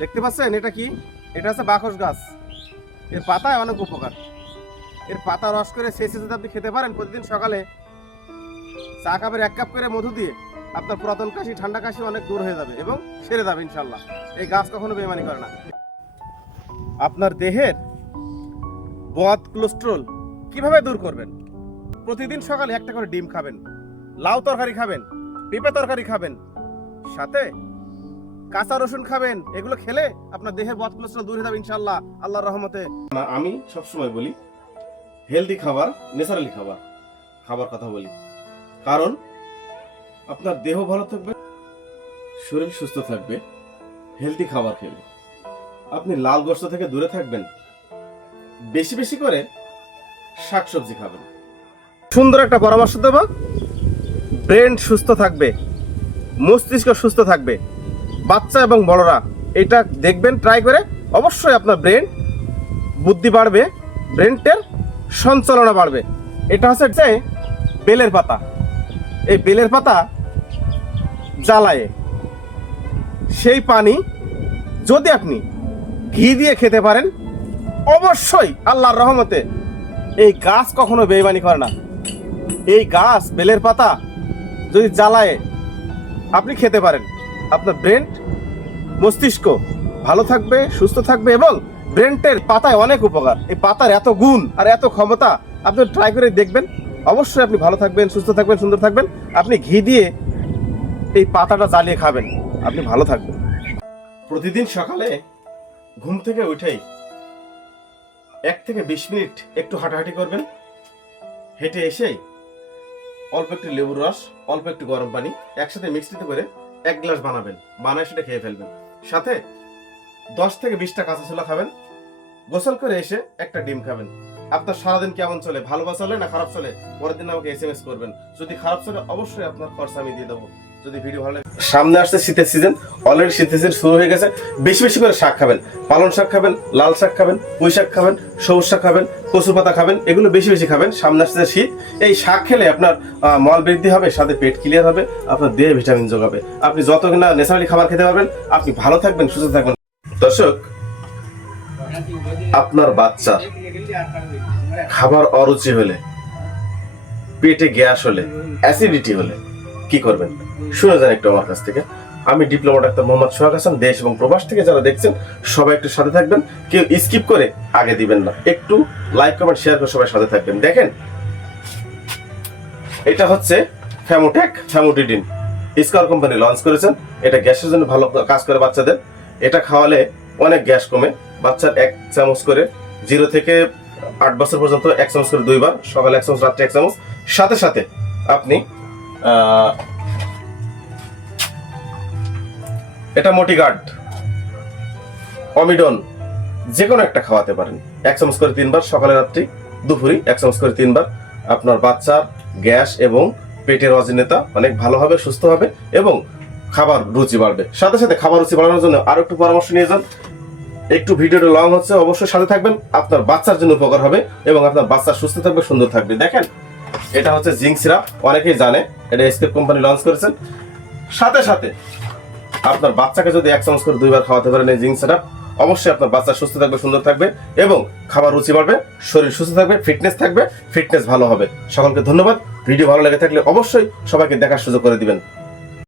দেখতে পাচ্ছেন এটা কি? এটা হচ্ছে বাকস গাছ। এর পাতায় অনেক উপকার। এর পাতা রস করে শেষে যদি আপনি খেতে পারেন প্রতিদিন সকালে চা কাপের 1 কাপ করে মধু দিয়ে, আপনার পুরাতন কাশি ঠান্ডা কাশি অনেক দূর হয়ে যাবে এবং সেরে যাবে ইনশাল্লাহ। এই গাছ কখনো বেইমানি করে না। আপনার দেহের বদ কোলেস্টেরল কিভাবে দূর করবেন? প্রতিদিন সকালে একটা করে ডিম খাবেন, লাউ তরকারি খাবেন, পেঁপে তরকারি খাবেন, সাথে কাঁচা রসুন খাবেন। এগুলো খেলে আপনার দেহের বদ কোলেস্টেরল দূর হয়ে যাবে ইনশাআল্লাহ, আল্লাহর রহমতে। আমি সবসময় বলি হেলদি খাবার, ন্যাচারালি খাবার কথা বলি, কারণ আপনার দেহ ভালো থাকবে, শরীর সুস্থ থাকবে হেলদি খাবার খেলে। আপনি লাল গোশত থেকে দূরে থাকবেন, বেশি বেশি করে শাকসবজি খাবেন। সুন্দর একটা পরামর্শ দেব, ব্রেন সুস্থ থাকবে, মস্তিষ্ক সুস্থ থাকবে। বাচ্চা এবং বড়রা এটা দেখবেন, ট্রাই করে অবশ্যই আপনার ব্রেন বুদ্ধি বাড়বে, ব্রেনটের সঞ্চালনা বাড়বে। এটা হচ্ছে বেলের পাতা। এই বেলের পাতা জ্বালায়ে সেই পানি যদি আপনি ঘি দিয়ে খেতে পারেন, অবশ্যই আল্লাহর রহমতে এই গাছ কখনো বেইমানি করে না। এই গাছ বেলের পাতা যদি জ্বালায়ে আপনি খেতে পারেন, আপনার ব্রেন মস্তিষ্ক ভালো থাকবে, সুস্থ থাকবে এবং ব্রেনটের পাতায় অনেক উপকার। এই পাতার এত গুণ আর এত ক্ষমতা, আপনি ট্রাই করে দেখবেন, অবশ্যই আপনি ভালো থাকবেন, সুস্থ থাকবেন, সুন্দর থাকবেন। আপনি ঘি দিয়ে এই পাতাটা জ্বালিয়ে খাবেন, আপনি ভালো থাকবেন। প্রতিদিন সকালে ঘুম থেকে উঠেই 1 থেকে 20 মিনিট একটু হাঁটাহাঁটি করবেন। হেঁটে এসেই অল্প একটু লেবুর রস, অল্প একটু গরম পানি একসাথে মিক্সিতে করে 1 গ্লাস বানাবেন, বানায় সেটা খেয়ে ফেলবেন। সাথে 10 থেকে 20টা কাঁচা ছোলা খাবেন। গোসল করে এসে একটা ডিম খাবেন। আপনার সারাদিন কেমন চলে, ভালো চলে না খারাপ চলে, পরের দিন আমাকে SMS করবেন। যদি খারাপ চলে অবশ্যই আপনার খরচা আমি দিয়ে দেবো। যদি ভিডিও ভালো লাগে, সামনে আসছে শীতের সিজন, অলরেডি শীতের সিজন শুরু হয়ে গেছে। বেশি বেশি করে শাক খাবেন, পালং শাক খাবেন, লাল শাক খাবেন, পুঁই শাক খাবেন, সবুজ শাক খাবেন, কচু পাতা খাবেন। এগুলো বেশি বেশি খাবেন। সামনে আসছে শীত, এই শাক খেলে আপনার মল বৃদ্ধি হবে, সাথে পেট ক্লিয়ার হবে, আপনার দেহে ভিটামিন যোগাবে। আপনি যত কিনা ন্যাচারালি খাবার খেতে পারবেন, আপনি ভালো থাকবেন, সুস্থ থাকবেন। দর্শক, আপনার বাচ্চা খাবার অরুচি হলে, পেটে গ্যাস হলে, অ্যাসিডিটি হলে কি করবেন শুনে যান একটু আমার কাছ থেকে। আমি ডিপ্লোমা ডাক্তার মোহাম্মদ সোহাগ হাসান। দেশ এবং প্রবাস থেকে যারা দেখছেন সবাই একটু সাথে থাকবেন, কেউ স্কিপ করে আগে দিবেন না, একটু লাইক কমেন্ট শেয়ার করে সবাই সাথে থাকবেন। দেখেন, এটা হচ্ছে Famotec famotidine, square company launch করেছেন। এটা গ্যাসের জন্য ভালো কাজ করে বাচ্চাদের। এটা খাওয়ালে অনেক গ্যাস কমে। বাচ্চার 1 চামচ করে 0 থেকে 8 বছর পর্যন্ত 1 চামচ করে 2 বার, সকালে 1 চামচ, রাত্রে 1 চামচ। সাথে সাথে আপনি এটা মোটিগার্ড, অমিডন যে কোনো একটা খাওয়াতে পারেন। 1 চামচ করে 3 বার, সকালে রাত্রি দুপুরে 1 চামচ করে 3 বার। আপনার বাচ্চার গ্যাস এবং পেটের অজীর্ণতা অনেক ভালো হবে, সুস্থ হবে এবং খাবার রুচি বাড়বে। সাথে সাথে খাবার রুচি বাড়ানোর জন্য আরো একটু পরামর্শ নিয়ে যান। একটু ভিডিওটা লং হচ্ছে, অবশ্যই সাথে থাকবেন, আপনার বাচ্চার জন্য উপকার হবে এবং আপনার বাচ্চা সুস্থ থাকবে, সুন্দর থাকবে। দেখেন, এটা হচ্ছে জিঙ্ক সিরাপ, অনেকেই জানে, এটা এসকেপ কোম্পানি লঞ্চ করেছেন। সাথে সাথে আপনার বাচ্চাকে যদি 1 চামচ করে 2 বার খাওয়াতে পারেন এই জিঙ্ক সিরাপ, অবশ্যই আপনার বাচ্চা সুস্থ থাকবে, সুন্দর থাকবে এবং খাবার রুচি বাড়বে, শরীর সুস্থ থাকবে, ফিটনেস থাকবে, ফিটনেস ভালো হবে। সকলকে ধন্যবাদ। ভিডিও ভালো লেগে থাকলে অবশ্যই সবাইকে দেখার সুযোগ করে দিবেন।